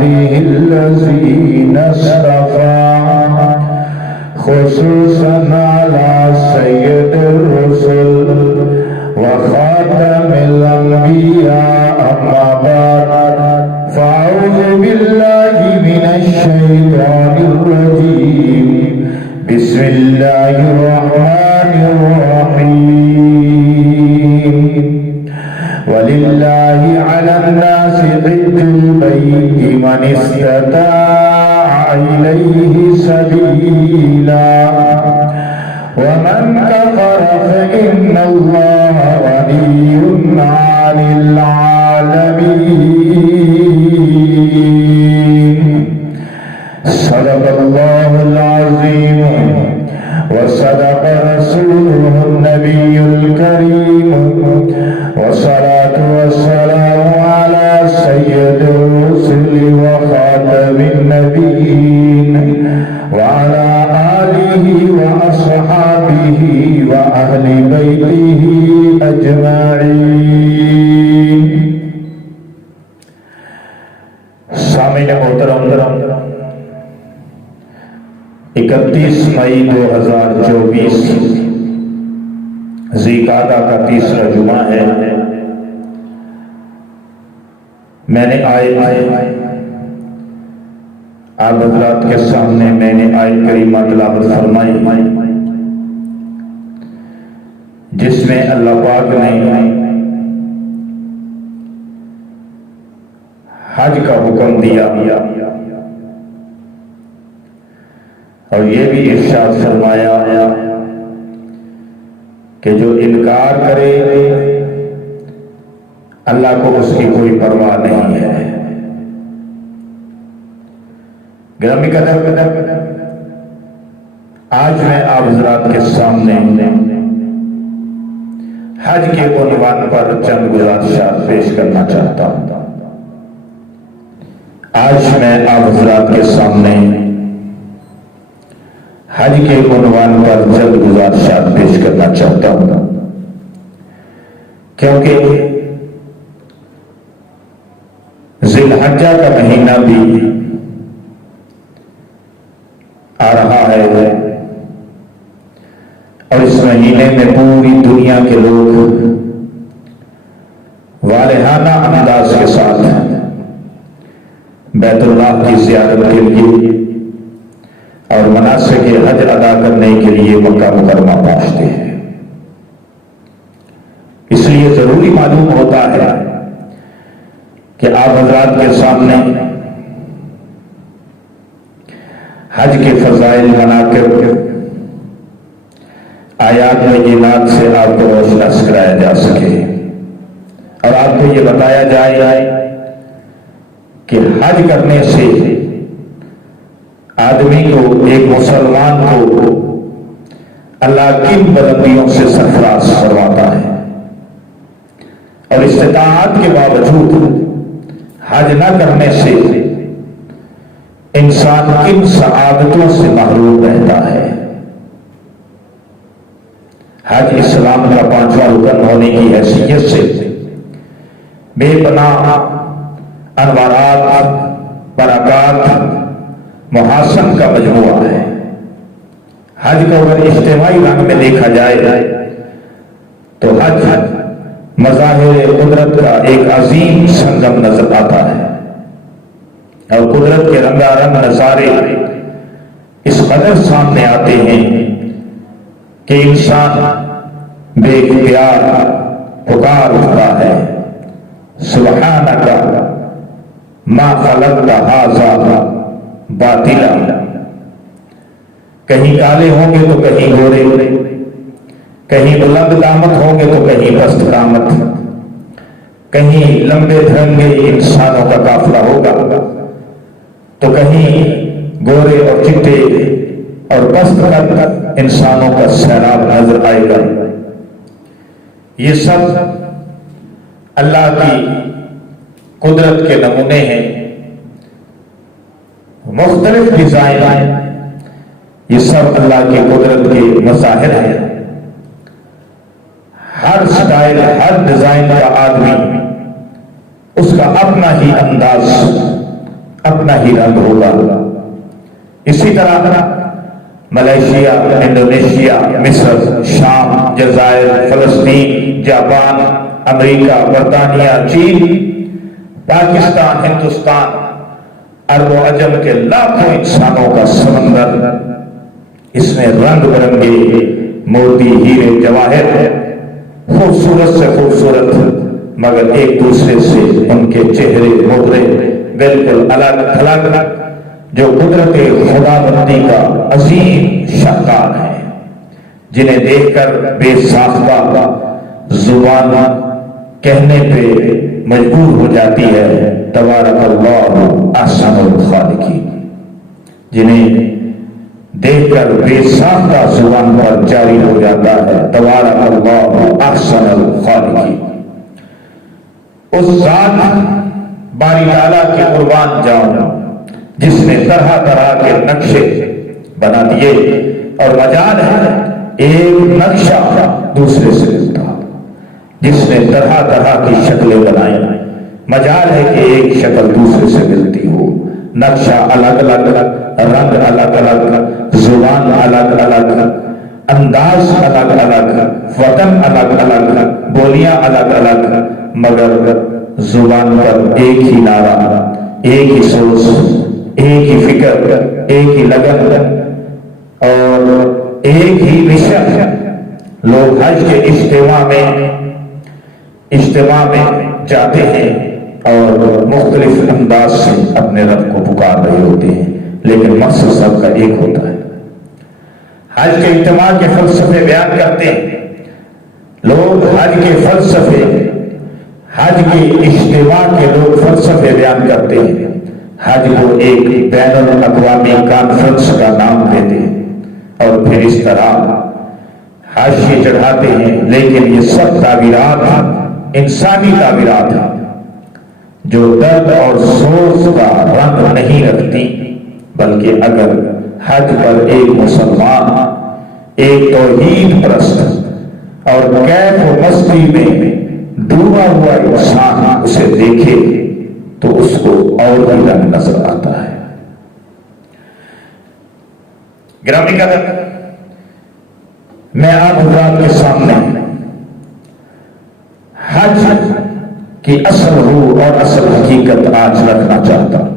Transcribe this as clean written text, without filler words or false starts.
الذين اصطفى خصوصا على سيد الرسل وخاتم الأنبياء أما بعد فأعوذ بالله من الشيطان الرجيم بسم الله الرحمن الرحيم ولله على الناس حج البيت من استطاع إليه سبيلا ومن كفر فإن الله غني عن العالمين صدق الله العظيم وصدق رسوله النبي الكريم والصلاة والسلام على سيد الرسل وخاتم النبيين وعلى آله وأصحابه وأهل بيته أجمعين. سامعین محترم، 31 مئی 2024 ذی-قعدہ کا تیسرا جمعہ ہے. میں نے آپ حضرات کے سامنے آیت کریمہ تلاوت فرمائی جس میں اللہ پاک نے حج کا حکم دیا اور یہ بھی ارشاد فرمایا کہ جو انکار کرے اللہ کو اس کی کوئی پرواہ نہیں ہے. گرامی قدر، آج میں آپ حضرات کے سامنے حج کے عنوان پر چند گزارشات پیش کرنا چاہتا ہوں. آج میں آپ حضرات کے سامنے حج کے عنوان پر چند گزارشات پیش کرنا چاہتا ہوں کیونکہ ذی الحجہ کا مہینہ بھی آ رہا ہے اور اس مہینے میں پوری دنیا کے لوگ والہانہ انداز کے ساتھ بیت اللہ کی زیارت کے لیے اور مناسک حج ادا کرنے کے لیے مکہ مکرمہ پہنچتے ہیں. اس لیے ضروری معلوم ہوتا ہے کہ آپ حضرات کے سامنے حج کے فضائل مناقب آیات بینات سے آپ کو روشناس کرایا جا سکے اور آپ کو یہ بتایا جائے کہ حج کرنے سے آدمی کو، ایک مسلمان کو اللہ کن بلندیوں سے سرفراز فرماتا ہے اور استطاعت کے باوجود حج نہ کرنے سے انسان کن سعادتوں سے محروم رہتا ہے. حج اسلام کا 5واں رکن ہونے کی حیثیت سے بے پناہ انوارات، برکات، محاسن کا مجموعہ ہے. حج کو اگر اجتماعی رنگ میں دیکھا جائے تو حج مظاہر قدرت کا ایک عظیم سنگم نظر آتا ہے اور قدرت کے رنگا رنگ نظارے اس قدر سامنے آتے ہیں کہ انسان بے اختیار پکار اٹھتا ہے، سبحانک ما خلقت ھذا باطلا. کہیں کالے ہوں گے تو کہیں گورے، کہیں بلند قامت ہوں گے تو کہیں پست قامت، کہیں لمبے دھرنگے انسانوں کا قافلہ ہوگا تو کہیں گورے اور چٹے اور پست قد انسانوں کا سیلاب نظر آئے گا. یہ سب اللہ کی قدرت کے نمونے ہیں. مختلف ڈیزائن، یہ سب اللہ کی قدرت کے مظاہر ہیں. ہر سٹائل، ہر ڈیزائن کا آدمی اس کا اپنا ہی انداز اپنا ہی رنگ ہوگا۔ اسی طرح ملیشیا، انڈونیشیا، مصر، شام، جزائر، فلسطین، جاپان، امریکہ، برطانیہ، چین، پاکستان، ہندوستان، عرب و عجم کے لاکھوں انسانوں کا سمندر، اس میں رنگ برنگے موتی، ہیرے، جواہر، خوبصورت سے خوبصورت، مگر ایک دوسرے سے ان کے چہرے مدرے بالکل الگ تھلگ، جو قدرت خدا بندی کا عظیم شاہکار ہے، جنہیں دیکھ کر بے ساختہ زبان کہنے پہ مجبور ہو جاتی ہے تبارک اللہ احسن الخالقین، جنہیں دیکھ کر بے ساختہ زبان پر جاری ہو جاتا ہے تبارک اللہ احسن الخالقین۔ اس ذات باری تعالیٰ کے قربان جاؤں جس نے طرح طرح کے نقشے بنا دیے، اور مجال ہے ایک نقشہ دوسرے سے ملتا، جس نے طرح طرح کی شکلیں بنائی، مجال ہے کہ ایک شکل دوسرے سے ملتی ہو، نقشہ الگ الگ، رنگ الگ الگ، زبان الگ الگ، انداز الگ الگ، وطن الگ الگ، بولیاں الگ الگ، مگر زبان پر ایک ہی نعرہ، ایک ہی سوچ، ایک ہی فکر، ایک ہی لگن اور ایک ہی مشن۔ لوگ حج کے اجتماع میں جاتے ہیں اور مختلف انداز سے اپنے رب کو پکار رہے ہوتے ہیں، لیکن مقصد سب کا ایک ہوتا ہے۔ حج کے اجتماع کے فلسفے بیان کرتے ہیں لوگ، حج کے فلسفے، حج کے اجتماع کے لوگ فلسفے بیان کرتے ہیں، حج کو ایک بین الاقوامی کانفرنس کا نام دیتے ہیں اور پھر اس طرح حاشیے چڑھاتے ہیں، لیکن یہ سب تعبیرات انسانی تعبیرات ہیں جو درد اور سوز کا رنگ نہیں رکھتی، بلکہ اگر حج پر ایک مسلمان، ایک توحید پرست اور کیف و مستی میں ڈوبا ہوا انسان اسے دیکھے تو اس کو اور بھی رنگ نظر آتا ہے۔ گرامی قدر، میں آپ حضرات کے سامنے حج کی اصل روح اور اصل حقیقت آج رکھنا چاہتا ہوں۔